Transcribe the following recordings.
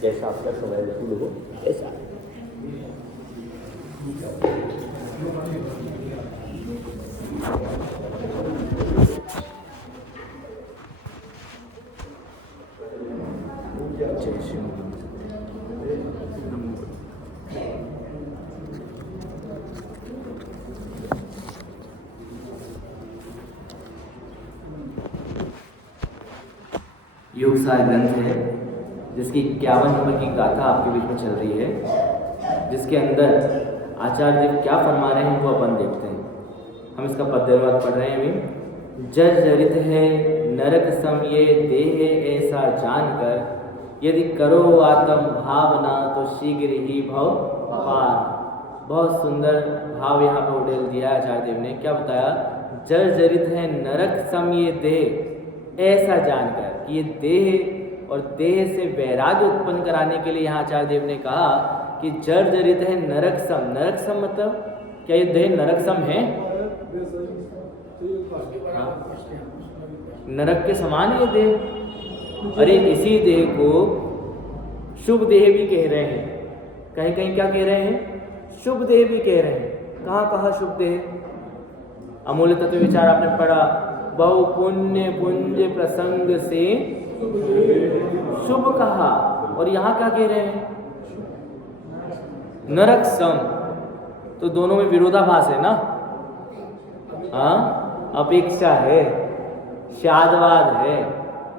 जैसा आपका समय हो ऐसा। योग सार ग्रंथ है जिसकी 51 नंबर की गाथा आपके बीच में चल रही है, जिसके अंदर आचार्य देव क्या फरमा रहे हैं वो अपन देखते हैं। हम इसका पद्यवाद पढ़ रहे हैं अभी। जर्जरित है नरक सम ये देह ऐसा जानकर, यदि करो आत्म भावना तो शीघ्र ही भव पार। बहुत सुंदर भाव यहाँ पर उड़ेल दिया आचार्य देव ने। क्या बताया? जर्जरित है नरक सम ये देह ऐसा जानकर कि ये देह और देह से वैराग्य उत्पन्न कराने के लिए यहाँ आचार्य देव ने कहा कि जर्जरित है नरक सम। नरक सम मतलब क्या ये देह नरक सम है? हाँ? नरक के समान है ये देह। अरे इसी देह को शुभ देह भी कह रहे हैं, कहीं कहीं क्या कह रहे हैं? शुभ देह भी कह रहे हैं। कहाँ कहाँ शुभ देह? अमूल्य तत्व विचार आपने पढ़ा, बहु पुण्य पुंज प्रसंग से शुभ कहा। और यहाँ क्या कह रहे हैं? नरक सम। तो दोनों में विरोधाभास है ना? हाँ, अपेक्षा है, शादवाद है।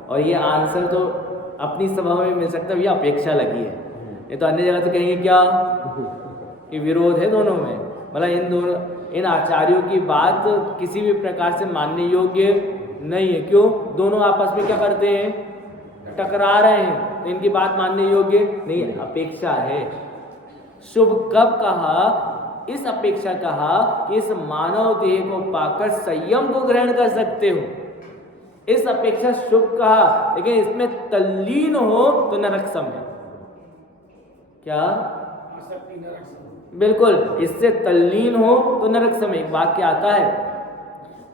और ये आंसर तो अपनी सभा में मिल सकता है, ये अपेक्षा लगी है। ये तो अन्य जगह तो कहेंगे क्या कि विरोध है दोनों में। मतलब इन आचार्यों की बात किसी भी प्रकार से मानने योग्य नहीं है। क्यों? दोनों आपस में क्या करते हैं? टकरा रहे हैं। तो इनकी बात मानने योग्य नहीं है, अपेक्षा है। शुभ कब कहा? इस अपेक्षा कहा कि इस मानव देह को पाकर संयम को ग्रहण कर सकते हो, इस अपेक्षा शुभ कहा। लेकिन इसमें तल्लीन हो तो नरक सम है। क्या? बिल्कुल, इससे तल्लीन हो तो नरक सम। एक वाक्य आता है,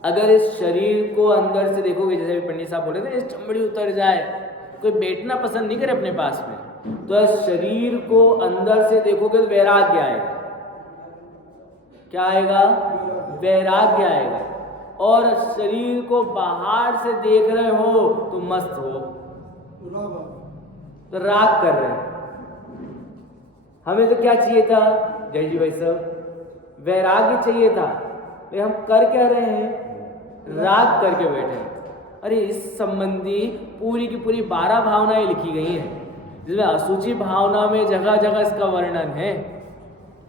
अगर इस शरीर को अंदर से देखोगे, जैसे पंडित साहब बोले थे, इस चमड़ी उतर जाए, कोई बैठना पसंद नहीं करे अपने पास में, तो इस शरीर को अंदर से देखोगे तो वैराग्य आएगा। क्या आएगा? वैराग्य आएगा। और शरीर को बाहर से देख रहे हो तो मस्त हो, तो राग कर रहे हैं। हमें तो क्या चाहिए था जय जी भाई साहब? वैराग्य चाहिए था। लेकिन हम कर क्या रहे हैं? राग करके बैठे हैं। अरे इस संबंधी पूरी की पूरी 12 भावनाएं लिखी गई हैं, जिसमें असुचि भावना में जगह जगह इसका वर्णन है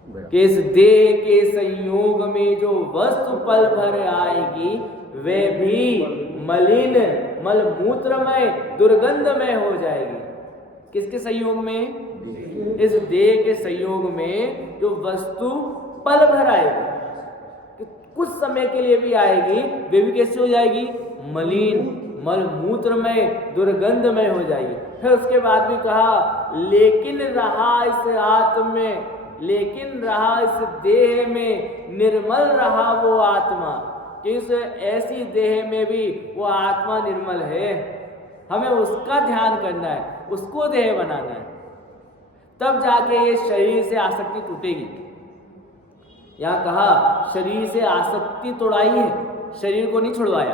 कि इस देह के संयोग में जो वस्तु पल भर आएगी वे भी मलिन मलमूत्रमय दुर्गंधमय हो जाएगी। किसके संयोग में? इस देह के संयोग में जो वस्तु पल भर आएगी, कुछ समय के लिए भी आएगी, वे भी कैसे हो जाएगी? मलिन मलमूत्रमय दुर्गंधमय हो जाएगी। फिर उसके बाद भी कहा, लेकिन रहा इस आत्म में, लेकिन रहा इस देह में निर्मल रहा वो आत्मा। कि इस ऐसी देह में भी वो आत्मा निर्मल है। हमें उसका ध्यान करना है, उसको देह बनाना है, तब जाके ये शरीर से आसक्ति टूटेगी। यहाँ कहा शरीर से आसक्ति तोड़ाई है, शरीर को नहीं छुड़वाया।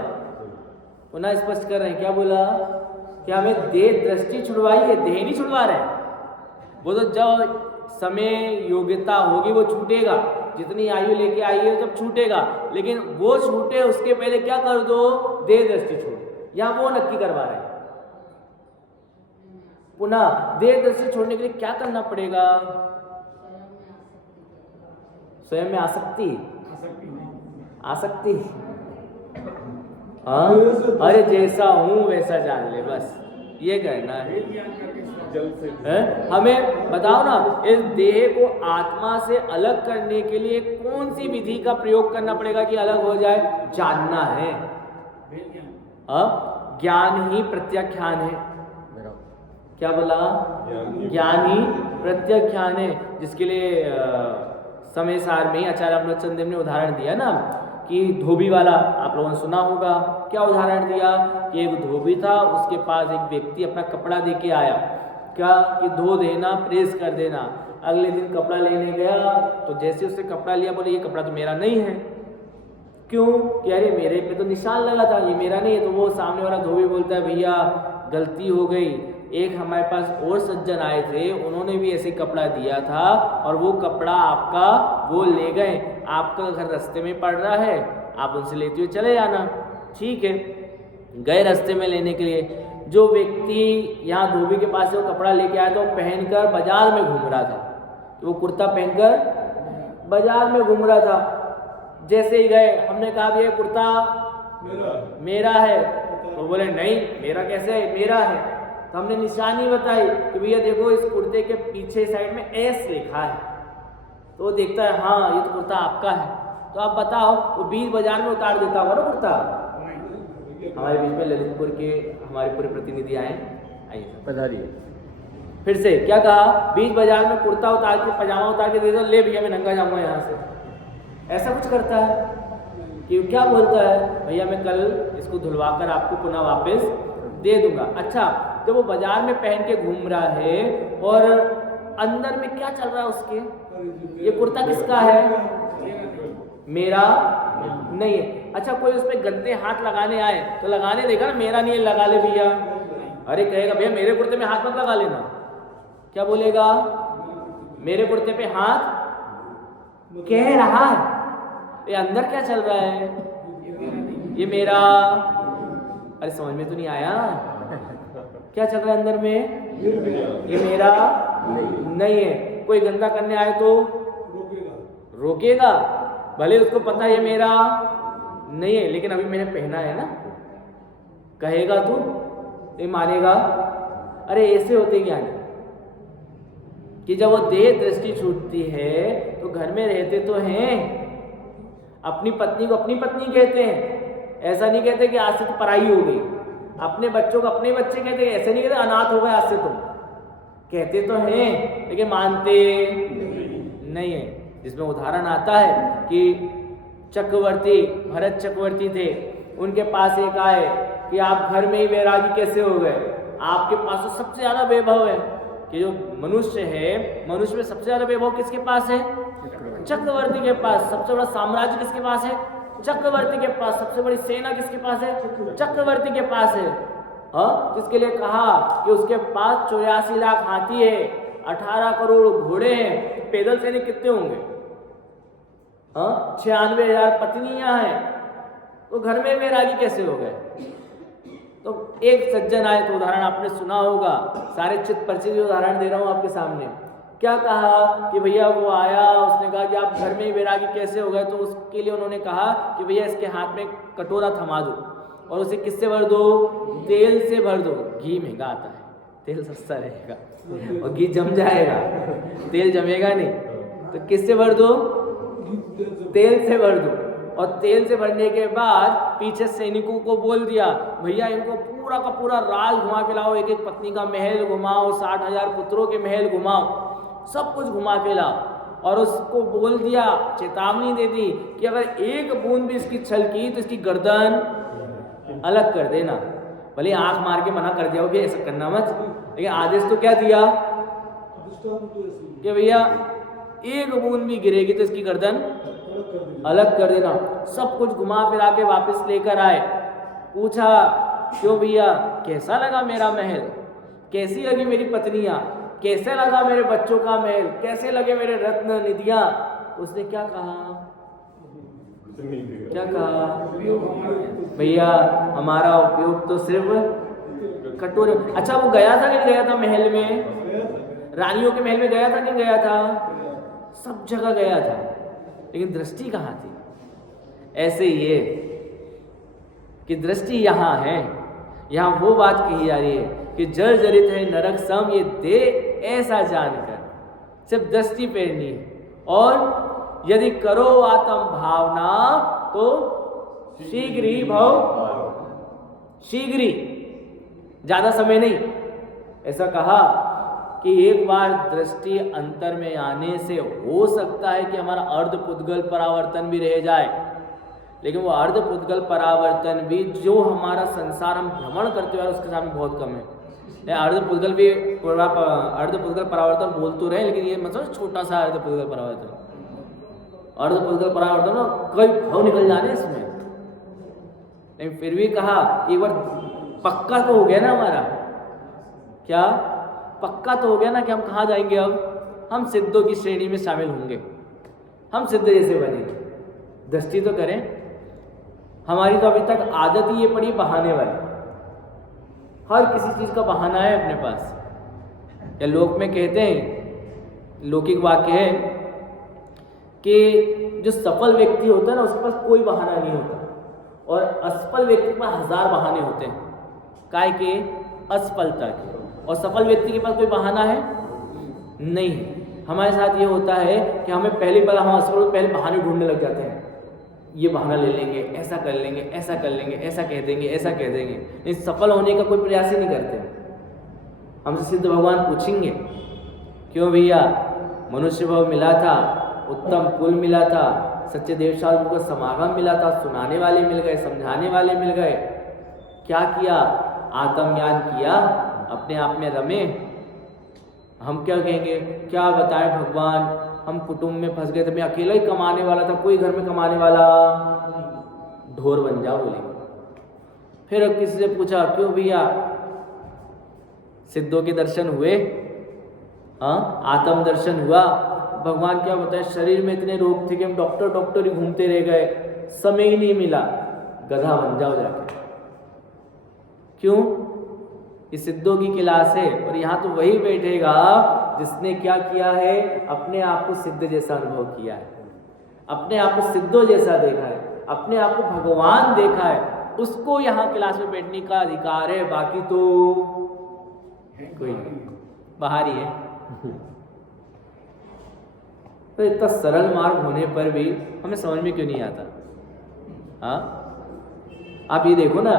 पुनः स्पष्ट कर रहे हैं, क्या बोला? कि हमें देह दृष्टि छुड़वाई है, देह नहीं छुड़वा रहे। वो तो जब समय योग्यता होगी वो छूटेगा, जितनी आयु लेके आई है जब छूटेगा। लेकिन वो छूटे उसके पहले क्या कर दो? देह दृष्टि छोड़ो। यहाँ वो नक्की करवा रहे हैं। पुनः देह दृष्टि छोड़ने के लिए क्या करना पड़ेगा? स्वयं में आसक्ति, आसक्ति। हाँ, अरे जैसा हूं वैसा जान ले, बस ये करना है। हमें बताओ ना, इस देह को आत्मा से अलग करने के लिए कौन सी विधि का प्रयोग करना पड़ेगा कि अलग हो जाए? जानना है। अब ज्ञान ही प्रत्याख्यान है। क्या बोला? ज्ञान ही प्रत्याख्यान है। जिसके लिए समय सार में ही आचार्य अमृतचंद देव ने उदाहरण दिया ना कि धोबी वाला, आप लोगों ने सुना होगा। क्या उदाहरण दिया कि एक धोबी था, उसके पास एक व्यक्ति अपना कपड़ा दे के आया क्या कि धो देना, प्रेस कर देना। अगले दिन कपड़ा लेने गया तो जैसे उसने कपड़ा लिया बोले ये कपड़ा तो मेरा नहीं है। क्यों कि अरे मेरे पे तो निशान लगा था, ये मेरा नहीं है। तो वो सामने वाला धोबी बोलता है भैया गलती हो गई, एक हमारे पास और सज्जन आए थे, उन्होंने भी ऐसे कपड़ा दिया था और वो कपड़ा आपका वो ले गए, आपका घर रास्ते में पड़ रहा है, आप उनसे लेते हुए चले जाना। ठीक है, गए रास्ते में लेने के लिए। जो व्यक्ति यहाँ धोबी के पास से वो कपड़ा लेके आया था वो पहनकर बाजार में घूम रहा था, वो कुर्ता पहनकर बाजार में घूम रहा था। जैसे ही गए हमने कहा भैया कुर्ता मेरा है, तो बोले नहीं मेरा कैसे है, मेरा है। तो हमने निशानी बताई कि भैया देखो इस कुर्ते के पीछे साइड में एस लिखा है। तो वो देखता है हाँ ये तो कुर्ता आपका है। तो आप बताओ वो बीच बाजार में उतार देता होगा ना कुर्ता। हमारे बीच में ललितपुर के हमारे पूरे प्रतिनिधि आए, आइए पधारिए। फिर से क्या कहा, बीच बाजार में कुर्ता उतार के पजामा उतार के दे दो, ले भैया मैं नंगा जाऊंगा यहाँ से। ऐसा कुछ करता है कि क्या बोलता है भैया मैं कल इसको धुलवा कर आपको पुनः वापस दे दूंगा। अच्छा, जब वो बाजार में पहन के घूम रहा है और अंदर में क्या चल रहा है उसके, ये कुर्ता किसका है, मेरा नहीं है। अच्छा, कोई उस पर गंदे हाथ लगाने आए तो लगाने देगा ना, मेरा नहीं है लगा ले भैया। अरे कहेगा भैया मेरे कुर्ते में हाथ मत लगा लेना। क्या बोलेगा, मेरे कुर्ते पे हाथ कह रहा है, ये अंदर क्या चल रहा है, ये मेरा। अरे समझ में तो नहीं आया, क्या चल रहा है अंदर में, ये मेरा नहीं है। कोई गंदा करने आए तो रोकेगा, भले उसको पता है ये मेरा नहीं है, लेकिन अभी मैंने पहना है ना, कहेगा तू, ये मानेगा। अरे ऐसे होते ज्ञानी कि जब वो देह दृष्टि छूटती है तो घर में रहते तो हैं, अपनी पत्नी को अपनी पत्नी कहते हैं, ऐसा नहीं कहते कि आज से तो पराई हो गई। अपने बच्चों को अपने बच्चे कहते हैं, ऐसे नहीं कहते अनाथ हो गए आज से तुम, कहते तो हैं लेकिन मानते नहीं है। जिसमें उदाहरण आता है कि चक्रवर्ती भरत चक्रवर्ती थे, उनके पास एक आए कि आप घर में ही वैरागी कैसे हो गए, आपके पास तो सबसे ज्यादा वैभव है। कि जो मनुष्य है, मनुष्य में सबसे ज्यादा वैभव किसके पास है, चक्रवर्ती के पास। सबसे बड़ा साम्राज्य किसके पास है, चक्रवर्ती के पास। सबसे बड़ी सेना किसके पास है, चक्रवर्ती के पास है। हाँ, जिसके लिए कहा कि उसके पास 84 लाख हाथी है, 18 करोड़ घोड़े हैं, पैदल सैनिक कितने होंगे, हाँ 96,000 पत्नियां हैं, तो घर में वैरागी कैसे हो गए। तो एक सज्जन आए, तो उदाहरण आपने सुना होगा, सारे चित्त परिचित उदाहरण दे रहा हूं आपके सामने। क्या कहा कि भैया वो आया, उसने कहा कि आप घर में ही वैरागी कैसे हो गए। तो उसके लिए उन्होंने कहा कि भैया इसके हाथ में कटोरा थमा दो और उसे किससे भर दो, तेल से भर दो। घी महंगा आता है, तेल सस्ता रहेगा और घी जम जाएगा, तेल जमेगा नहीं। तो किससे भर दो, तेल से भर दो। और तेल से भरने के बाद पीछे सैनिकों को बोल दिया भैया इनको पूरा का पूरा राज घुमा के लाओ, एक एक पत्नी का महल घुमाओ, 60,000 पुत्रों के महल घुमाओ, सब कुछ घुमा के लाओ। और उसको बोल दिया, चेतावनी दे दी कि अगर एक बूंद भी इसकी छलकी तो इसकी गर्दन अलग कर देना। भले आंख मार के मना कर दिया हो कि ऐसा करना मत, लेकिन आदेश तो क्या दिया कि भैया एक बूंद भी गिरेगी तो इसकी गर्दन अलग कर देना। सब कुछ घुमा फिरा के वापस लेकर आए। पूछा क्यों भैया, कैसा लगा मेरा महल, कैसी लगी मेरी पत्नियां, कैसे लगा मेरे बच्चों का महल, कैसे लगे मेरे रत्न निधियां। उसने क्या कहा, क्या कहा, भैया हमारा उपयोग तो सिर्फ कटोरे। अच्छा, वो गया था कि नहीं गया था महल में, रानियों के महल में गया था कि नहीं गया था, सब जगह गया था, लेकिन दृष्टि कहाँ थी। ऐसे ये कि दृष्टि यहाँ है, यहाँ वो बात कही जा रही है कि जर्जरित है नरक सम ये दे, ऐसा जानकर सिर्फ दृष्टि फेरनी है। और यदि करो आत्म भावना तो शीघ्र ही भव, शीघ्र ही, ज्यादा समय नहीं। ऐसा कहा कि एक बार दृष्टि अंतर में आने से हो सकता है कि हमारा अर्धपुद्गल परावर्तन भी रह जाए, लेकिन वो अर्धपुद्गल परावर्तन भी जो हमारा संसार हम भ्रमण करते हुए उसके सामने बहुत कम है। अर्धपुद्गल भी अर्धपुद्गल परावर्तन बोल तो रहे, लेकिन ये मतलब छोटा सा अर्धपुद्गल परावर्तन। अर्धपुद्गल परावर्तन ना कई भाव निकल जाने इसमें, लेकिन फिर भी कहा एक बार पक्का तो हो गया ना हमारा, क्या पक्का तो हो गया ना कि हम कहाँ जाएंगे, अब हम सिद्धों की श्रेणी में शामिल होंगे, हम सिद्ध जैसे बनेंगे। दृष्टि तो करें, हमारी तो अभी तक आदत ही ये पड़ी बहाने वाली, हर किसी चीज का बहाना है अपने पास। या लोक में कहते हैं, लौकिक वाक्य है कि जो सफल व्यक्ति होता है ना उसके पास कोई बहाना नहीं होता, और असफल व्यक्ति के पास 1000 बहाने होते हैं, काय के असफलता के, और सफल व्यक्ति के पास कोई बहाना है नहीं है। हमारे साथ ये होता है कि हमें पहले हम असफल पहले बहाने ढूंढने लग जाते हैं, ये बहाना ले लेंगे, ऐसा कर लेंगे, ऐसा कर लेंगे, ऐसा कह देंगे, ऐसा कह देंगे, लेकिन सफल होने का कोई प्रयास ही नहीं करते। हमसे सिद्ध भगवान पूछेंगे, क्यों भैया मनुष्य भाव मिला था, उत्तम कुल मिला था, सच्चे देव शास्त्र को समागम मिला था, सुनाने वाले मिल गए, समझाने वाले मिल गए, क्या किया, आत्मज्ञान किया, अपने आप में रमे। हम क्या कहेंगे, क्या बताएं भगवान, हम कुटुंब में फंस गए थे, मैं अकेला ही कमाने वाला था, कोई घर में कमाने वाला, ढोर बन जाओ बोलेंगे। फिर किसी से पूछा, क्यों भैया सिद्धों के दर्शन हुए, हाँ आत्म दर्शन हुआ, भगवान क्या बताए, शरीर में इतने रोग थे कि हम डॉक्टर ही घूमते रह गए, समय ही नहीं मिला, गधा बन जाओ जाके। क्यों, ये सिद्धों की क्लास है, और यहाँ तो वही बैठेगा जिसने क्या किया है, अपने आप को सिद्ध जैसा अनुभव किया है, अपने आप को सिद्धों जैसा देखा है, अपने आप को भगवान देखा है, उसको यहाँ क्लास में बैठने का अधिकार है, बाकी तो कोई नहीं, बाहर ही है। तो इतना सरल मार्ग होने पर भी हमें समझ में क्यों नहीं आता। हाँ, आप ये देखो ना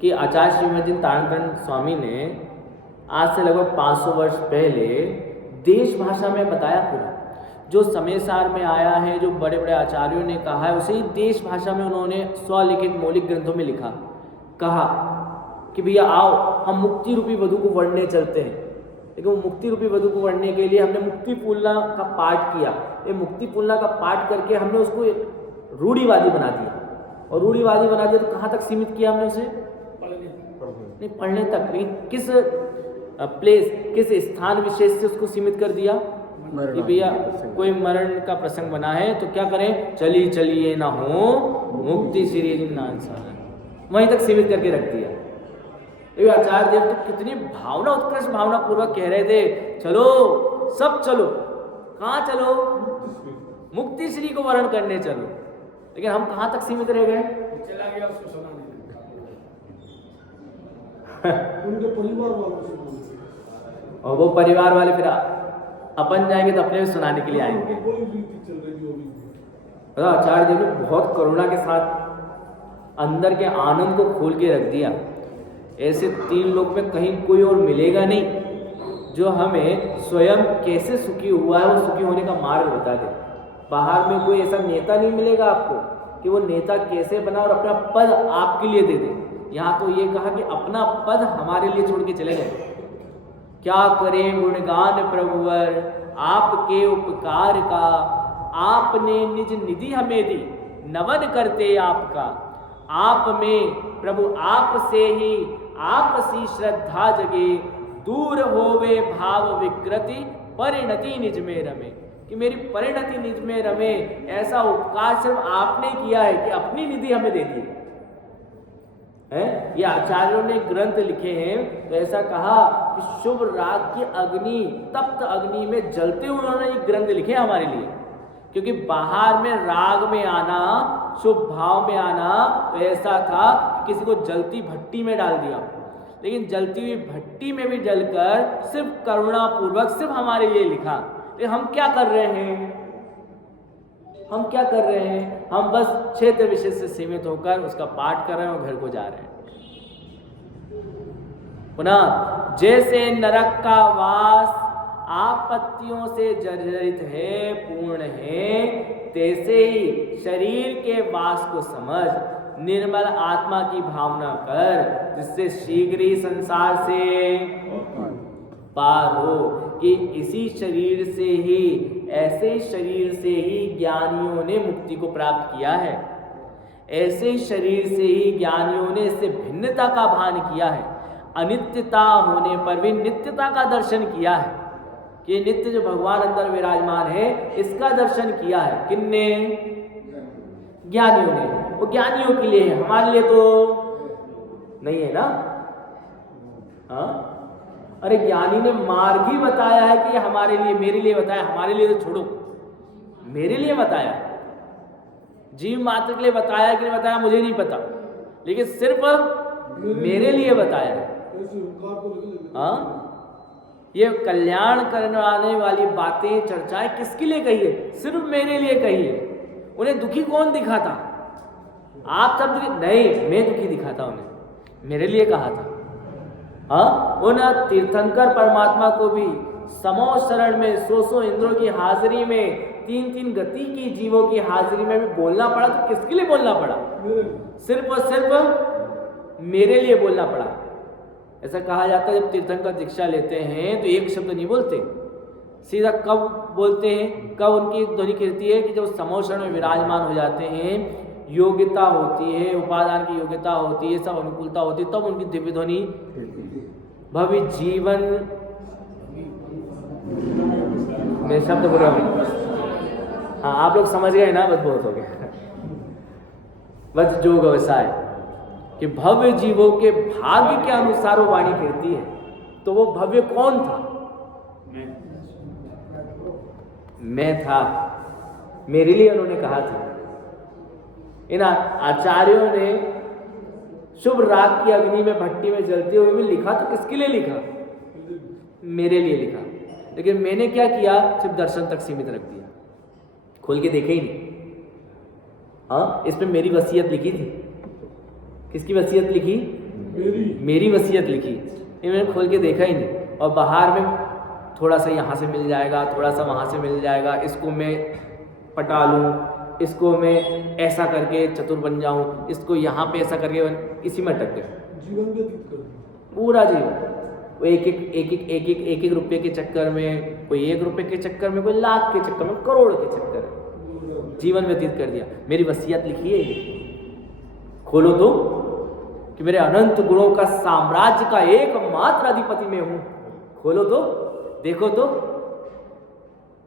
कि आचार्य श्रीमती तारणकंड स्वामी ने आज से लगभग 500 वर्ष पहले देश भाषा में बताया पूरा, जो समय सार में आया है, जो बड़े बड़े आचार्यों ने कहा है, उसे ही देश भाषा में उन्होंने स्वलिखित मौलिक ग्रंथों में लिखा, कहा कि भैया आओ हम मुक्ति रूपी वधु को वढ़ने चलते हैं। लेकिन वो मुक्ति रूपी वधु को वढ़ने के लिए हमने मुक्ति पूर्णा का पाठ किया, ये मुक्ति पूर्णा का पाठ करके हमने उसको रूढ़िवादी बना दिया, और रूढ़िवादी बना दिया तो कहाँ तक सीमित किया हमने उसे, नहीं पढ़ने तक, लेकिन किस प्लेस, किस स्थान विशेष से उसको सीमित कर दिया कि भैया कोई मरण का प्रसंग बना है तो क्या करें, चली चलिए ना हो मुक्ति श्री वहीं तक सीमित करके रख दिया। ये आचार्य देव तो कितनी भावना, उत्कृष्ट भावना पूर्वक कह रहे थे, चलो सब चलो, कहाँ चलो, मुक्ति श्री को वर्ण करने चलो, लेकिन हम कहाँ तक सीमित रह गए, चला गया उसको सुनाने उनके परिवार वालों और वो परिवार वाले फिर अपन जाएंगे तो अपने भी सुनाने के लिए आएंगे। कोई रीति चल रही होगी। तो आचार्य देव ने बहुत करुणा के साथ अंदर के आनंद को खोल के रख दिया। ऐसे 3 लोक में कहीं कोई और मिलेगा नहीं जो हमें स्वयं कैसे सुखी हुआ है वो सुखी होने का मार्ग बता दे। बाहर में कोई ऐसा नेता नहीं मिलेगा आपको कि वो नेता कैसे बना और अपना पद आपके लिए दे दे। यहाँ तो ये कहा कि अपना पद हमारे लिए छोड़ के चले गए। क्या करें गुणगान प्रभुवर आपके उपकार का, आपने निज निधि हमें दी, नवन करते आपका। आप में प्रभु आप से ही आपसी श्रद्धा जगे, दूर होवे भाव विकृति, परिणति निज में रमे। कि मेरी परिणति निज में रमे, ऐसा उपकार सिर्फ आपने किया है कि अपनी निधि हमें दे दी है। ये आचार्यों ने ग्रंथ लिखे हैं तो ऐसा कहा कि शुभ राग की अग्नि, तप्त अग्नि में जलते हुए उन्होंने ये ग्रंथ लिखे हमारे लिए। क्योंकि बाहर में राग में आना, शुभ भाव में आना तो ऐसा था कि किसी को जलती भट्टी में डाल दिया, लेकिन जलती हुई भट्टी में भी जलकर सिर्फ करुणा पूर्वक सिर्फ हमारे लिए लिखा। तो हम क्या कर रहे हैं, हम क्या कर रहे हैं, हम बस क्षेत्र विशेष से सीमित होकर उसका पाठ कर रहे हैं और घर को जा रहे हैं। पुनः जैसे नरक का वास आपत्तियों से जर्जरित है, पूर्ण है, तैसे ही शरीर के वास को समझ निर्मल आत्मा की भावना कर, जिससे शीघ्र ही संसार से पार हो। कि इसी शरीर से ही, ऐसे शरीर से ही ज्ञानियों ने मुक्ति को प्राप्त किया है। ऐसे शरीर से ही ज्ञानियों ने इससे भिन्नता का भान किया है। अनित्यता होने पर भी नित्यता का दर्शन किया है कि नित्य जो भगवान अंदर विराजमान है, इसका दर्शन किया है। किसने? ज्ञानियों ने। वो ज्ञानियों के लिए है, हमारे लिए तो नहीं है ना। हाँ, अरे ज्ञानी ने मार्ग ही बताया है कि हमारे लिए, मेरे लिए बताया। हमारे लिए तो छोड़ो, मेरे लिए बताया। जीव मात्र के लिए बताया कि नहीं बताया मुझे नहीं पता, लेकिन सिर्फ मेरे लिए बताया है। हाँ, ये कल्याण करने वाली बातें, चर्चाएं किसके लिए कही है? सिर्फ मेरे लिए कही है। उन्हें दुखी कौन दिखाता? आप सब दुखी नहीं, मैं दुखी दिखाता उन्हें, मेरे लिए कहा था। हाँ, उन तीर्थंकर परमात्मा को भी समो शरण में 100 इंद्रों की हाजिरी में, 3 गति की जीवों की हाजिरी में भी बोलना पड़ा। तो किसके लिए बोलना पड़ा? सिर्फ और सिर्फ मेरे लिए बोलना पड़ा। ऐसा कहा जाता है जब तीर्थंकर दीक्षा लेते हैं तो एक शब्द नहीं बोलते, सीधा कब बोलते हैं, कब उनकी ध्वनि कीर्ति है कि जब समो शरण में विराजमान हो जाते हैं, योग्यता होती है, उपादान की योग्यता होती है, सब अनुकूलता होती है, तब उनकी दिव्य ध्वनि भव्य जीवन में शब्द बोल रहा हूँ। हाँ, आप लोग समझ गए ना, बस बहुत हो गया। बस जो व्यवसाय कि भव्य जीवों के भाग्य के अनुसार वो वाणी कहती है। तो वो भव्य कौन था? मैं था, मेरे लिए उन्होंने कहा था। इन आचार्यों ने शुभ राग की अग्नि में, भट्टी में जलते हुए भी लिखा। तो किसके लिए लिखा? मेरे लिए लिखा। लेकिन मैंने क्या किया? सिर्फ दर्शन तक सीमित रख दिया, खोल के देखे ही नहीं। हाँ, इसमें मेरी वसीयत लिखी थी। किसकी वसीयत लिखी? मेरी वसीयत लिखी। ये मैंने खोल के देखा ही नहीं। और बाहर में थोड़ा सा यहाँ से मिल जाएगा, थोड़ा सा वहाँ से मिल जाएगा, इसको मैं पटा लूँ, इसको मैं ऐसा करके चतुर बन जाऊँ, इसको यहाँ पे ऐसा करके इसी में अटक गए जीवन व्यतीत कर पूरा जीवन। वो एक रुपये के चक्कर में, कोई 1 रुपये के चक्कर में, कोई लाख के चक्कर में, करोड़ के चक्कर में जीवन व्यतीत कर दिया। मेरी वसीयत लिखी है ये, खोलो तो, कि मेरे अनंत गुणों का साम्राज्य का एकमात्र अधिपति मैं हूं। खोलो तो, देखो तो,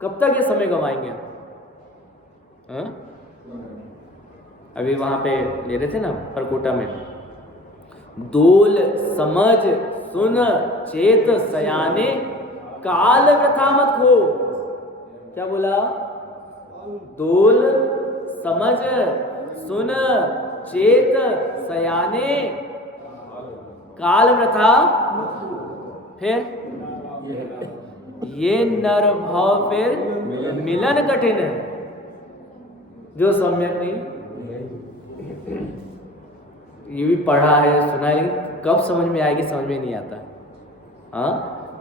कब तक ये समय गंवाएंगे? अभी वहां पे ले रहे थे ना परकोटा में, दोल समझ सुन चेत सयाने काल व्यथा मत हो। क्या बोला? दोल समझ सुन चेत सयाने काल व्यथा। फिर ये नर भाव फिर मिलन कठिन है, जो सम्यक नहीं। ये भी पढ़ा है, सुना है, लेकिन कब समझ में आएगी समझ में नहीं आता। हाँ,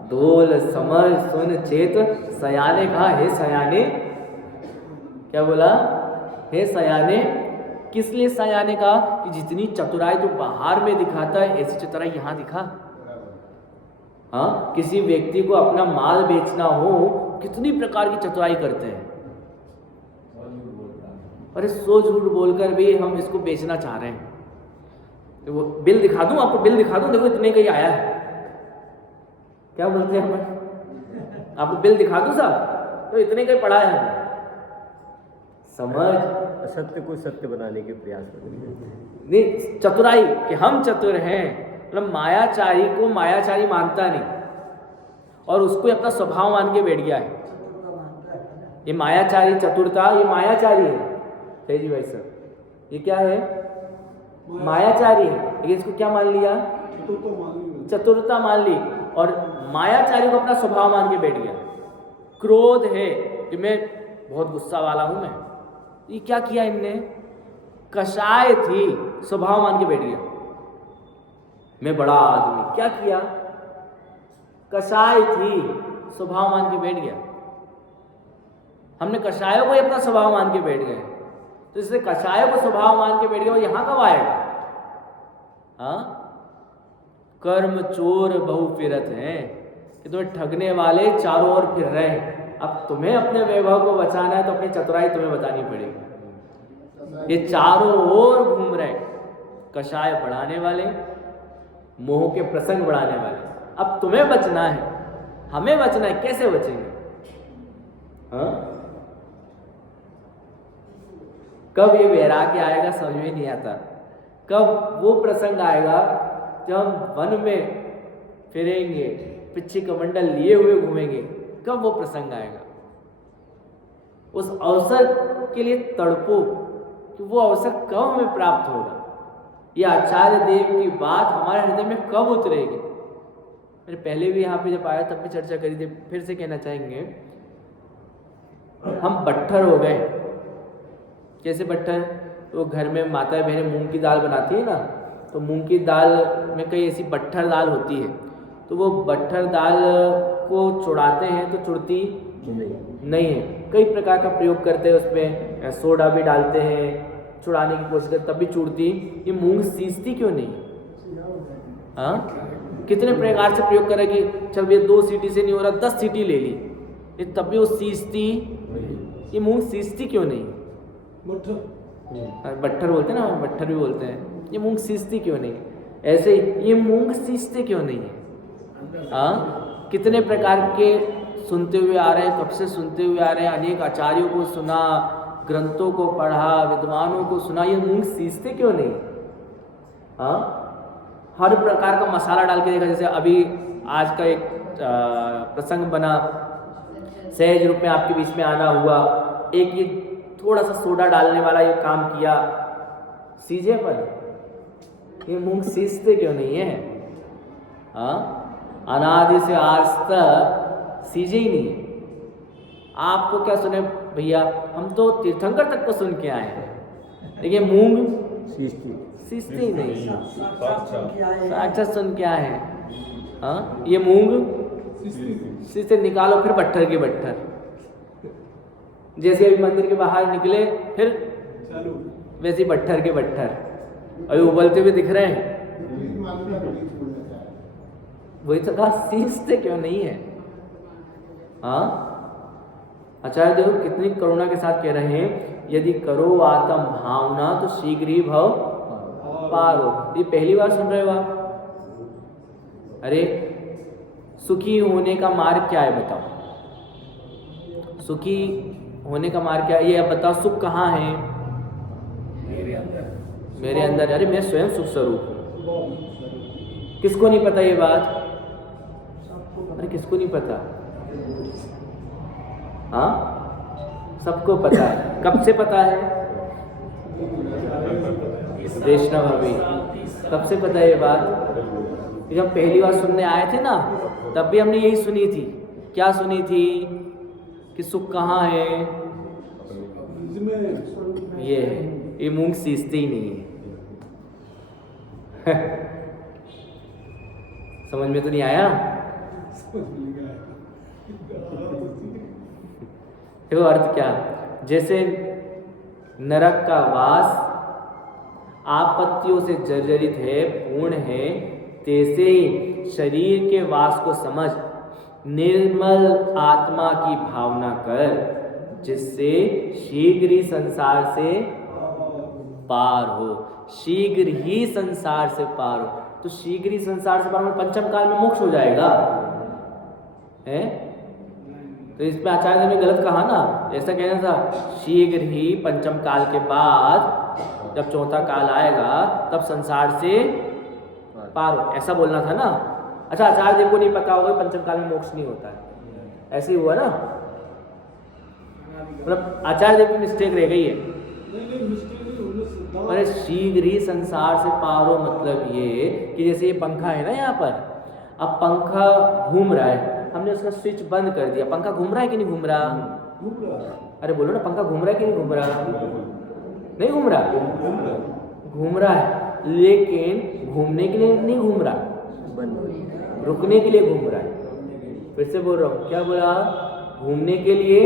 दोल समझ सुन चेत सयाने। कहा? हे सयाने। क्या बोला? हे सयाने। किस लिए सयाने कहा? कि जितनी चतुराई तो बाहर में दिखाता है, ऐसी चतुराई यहाँ दिखा। हाँ, किसी व्यक्ति को अपना माल बेचना हो, कितनी प्रकार की चतुराई करते हैं। अरे 100 झूठ बोलकर भी हम इसको बेचना चाह रहे हैं। तो वो बिल दिखा दूं आपको, बिल दिखा दूं, देखो इतने का ही आया है। क्या बोलते हैं हम? आपको बिल दिखा दूं साहब, तो इतने का ही पड़ा है। समझ? असत्य को सत्य बनाने के प्रयास नहीं, चतुराई कि हम चतुर हैं, मतलब मायाचारी को मायाचारी मानता नहीं और उसको अपना स्वभाव मान के बैठ गया है। ये मायाचारी चतुरता, ये मायाचारी है। सही जी भाई सर, ये क्या है? मायाचारी है। लेकिन इसको क्या मान लिया? चतुरता मान ली, और मायाचारी को अपना स्वभाव मान के बैठ गया। क्रोध है कि मैं बहुत गुस्सा वाला हूं मैं। ये क्या किया इनने? कषाय थी, स्वभाव मान के बैठ गया, मैं बड़ा आदमी। क्या किया? कषाय थी, स्वभाव मान के बैठ गया। हमने कषायों को ही अपना स्वभाव मान के बैठ गए। तो इससे कषाय को स्वभाव मान के बैठ गया, वो यहाँ कब आएगा? हाँ, कर्म चोर बहु फिरत हैं, कि तुम्हें ठगने वाले चारों ओर फिर रहे हैं। अब तुम्हें अपने वैभव को बचाना है तो अपनी चतुराई तुम्हें बतानी पड़ेगी। ये चारों ओर घूम रहे, कषाय बढ़ाने वाले, मोह के प्रसंग बढ़ाने वाले। अब तुम्हें बचना है, हमें बचना है, कैसे बचेंगे? हाँ, कब ये वैराग्य आएगा समझ में नहीं आता। कब वो प्रसंग आएगा जब हम वन में फिरेंगे, पिछी कमंडल लिए हुए घूमेंगे, कब वो प्रसंग आएगा? उस अवसर के लिए तड़पो कि वो अवसर कब हमें प्राप्त होगा। ये आचार्य देव की बात हमारे हृदय में कब उतरेगी? मैंने पहले भी यहाँ पे जब आया तब भी चर्चा करी थी, फिर से कहना चाहेंगे, हम बट्ठर हो गए। कैसे बट्ठर? तो घर में माता बहनें मूंग की दाल बनाती है ना, तो मूंग की दाल में कई ऐसी बट्ठर दाल होती है, तो वो बट्ठर दाल को चुड़ाते हैं तो चुड़ती नहीं है। कई प्रकार का प्रयोग करते हैं, उसमें सोडा भी डालते हैं, चुड़ाने की कोशिश करते तब भी चुड़ती। ये मूंग सींचती क्यों नहीं? हाँ, कितने प्रकार से प्रयोग करे कि चल ये 2 सीटी से नहीं हो रहा, 10 सीटी ले ली, ये तब भी वो सींचती। ये मूंग सींचती क्यों नहीं? बट्ठर बोलते हैं ना, बट्ठर भी बोलते हैं। ये मूंग सींचती क्यों नहीं? ऐसे ही ये मूंग सींचते क्यों नहीं है? हाँ, कितने प्रकार के सुनते हुए आ रहे हैं, कब से सुनते हुए आ रहे हैं, अनेक आचार्यों को सुना, ग्रंथों को पढ़ा, विद्वानों को सुना, ये मूंग सींचते क्यों नहीं? हाँ, हर प्रकार का मसाला डाल के देखा। जैसे अभी आज का एक प्रसंग बना, सहज रूप में आपके बीच में आना हुआ, एक ये थोड़ा सा सोडा डालने वाला ये काम किया, सीजे पर ये मूंग सींचते क्यों नहीं है? हाँ, अनादि से आज तक सीजे ही नहीं है। आपको क्या सुने भैया, हम तो तीर्थंकर तक को सुन के आए हैं, लेकिन मूंग सींचते ही नहीं, साक्षात सुन के आए हैं। हाँ, ये मूंग सींचते निकालो, फिर बट्ठर के बट्ठर। जैसे अभी मंदिर के बाहर निकले फिर वैसे बट्ठर के बट्ठर, अभी उबलते हुए दिख रहे हैं। वही तो कहा, सींचते क्यों नहीं है? हाँ, आचार्य देव कितनी करुणा के साथ कह रहे हैं, यदि करो आत्म भावना तो शीघ्र ही भव पार हो। ये पहली बार सुन रहे हो आप? अरे सुखी होने का मार्ग क्या है बताओ? सुखी होने का मार्ग क्या है ये अब बताओ। सुख कहाँ है? मेरे अंदर। अरे मैं स्वयं सुख स्वरूप हूँ। किसको नहीं पता ये बात? अरे किसको नहीं पता? हाँ, सबको पता है। कब से पता है? वैष्णव अभी कब से पता है ये बात? जब पहली बार सुनने आए थे ना, तब भी हमने यही सुनी थी। क्या सुनी थी? कि सुख कहाँ है? ये है, ये मूंग सींचते ही नहीं है। समझ में तो नहीं आया? देखो अर्थ क्या, जैसे नरक का वास आपत्तियों से जर्जरित है, पूर्ण है, तैसे ही शरीर के वास को समझ निर्मल आत्मा की भावना कर, जिससे शीघ्र ही संसार से पार हो। शीघ्र ही संसार से पार हो, तो शीघ्र ही संसार से पार हो, पंचम काल में मोक्ष हो जाएगा है? तो इसमें आचार्य ने गलत कहा ना, ऐसा कहना था शीघ्र ही पंचम काल के बाद जब चौथा काल आएगा तब संसार से पार हो, ऐसा बोलना था ना। अच्छा, आचार्य देव को नहीं पता होगा पंचम काल में मोक्ष नहीं होता है, ऐसे ही हुआ ना। मतलब आचार्य देव की मिस्टेक रह गई है। अरे शीघ्र ही संसार से पार हो मतलब ये कि जैसे ये पंखा है ना यहाँ पर, अब पंखा घूम रहा है, हमने उसका स्विच बंद कर दिया, पंखा घूम रहा है कि नहीं घूम रहा? अरे बोलो ना, पंखा घूम रहा है कि नहीं घूम रहा? नहीं घूम रहा, घूम रहा है, लेकिन घूमने के लिए नहीं घूम रहा, रुकने के लिए घूम रहा है। फिर से बोल रहा हूँ, क्या बोला? घूमने के लिए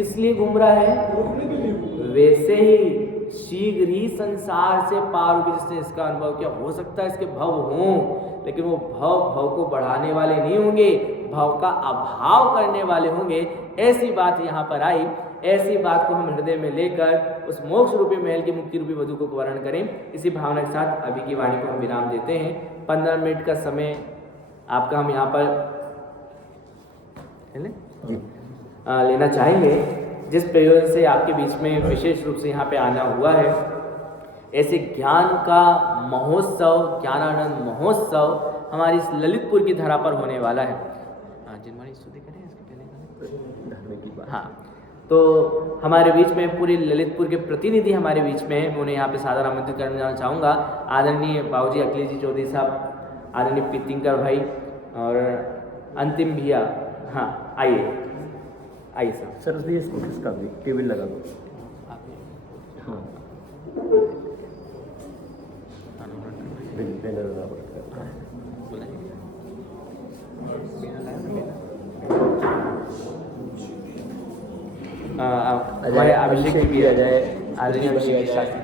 किस लिए घूम रहा है? रोकने के लिए वैसे ही शीघ्र ही संसार से पार होगी। जिसने इसका अनुभव किया, हो सकता है इसके भव हों, लेकिन वो भव को बढ़ाने वाले नहीं होंगे, भव का अभाव करने वाले होंगे। ऐसी बात यहाँ पर आई। ऐसी बात को हम हृदय में लेकर उस मोक्ष रूपी महल की मुक्ति रूपी वधु को वर्ण करें। इसी भावना के साथ अभी की वाणी को हम विराम देते हैं। 15 मिनट का समय आपका हम यहाँ पर लेना चाहेंगे। जिस प्रयोजन से आपके बीच में विशेष रूप से यहाँ पे आना हुआ है, ऐसे ज्ञान का महोत्सव, ज्ञानानंद महोत्सव हमारी इस ललितपुर की धरा पर होने वाला है। जिनवाणी स्तुति करें इसके पहले। हाँ, तो हमारे बीच में पूरे ललितपुर के प्रतिनिधि हमारे बीच में हैं। मैं उन्हें यहाँ पे सादर आमंत्रित करने जाना चाहूँगा। आदरणीय बाबूजी अखिलेश जी चौधरी साहब, आदरणीय पितिंकर भाई और अंतिम भैया। हाँ, आइए आइए सर। सर ये इसको किसका भी टेबल लगा दो। हाँ, बैनर लगा पड़ता है। हमारे अभिषेक किया जाए। आदरणीय अभिषेक शास्त्री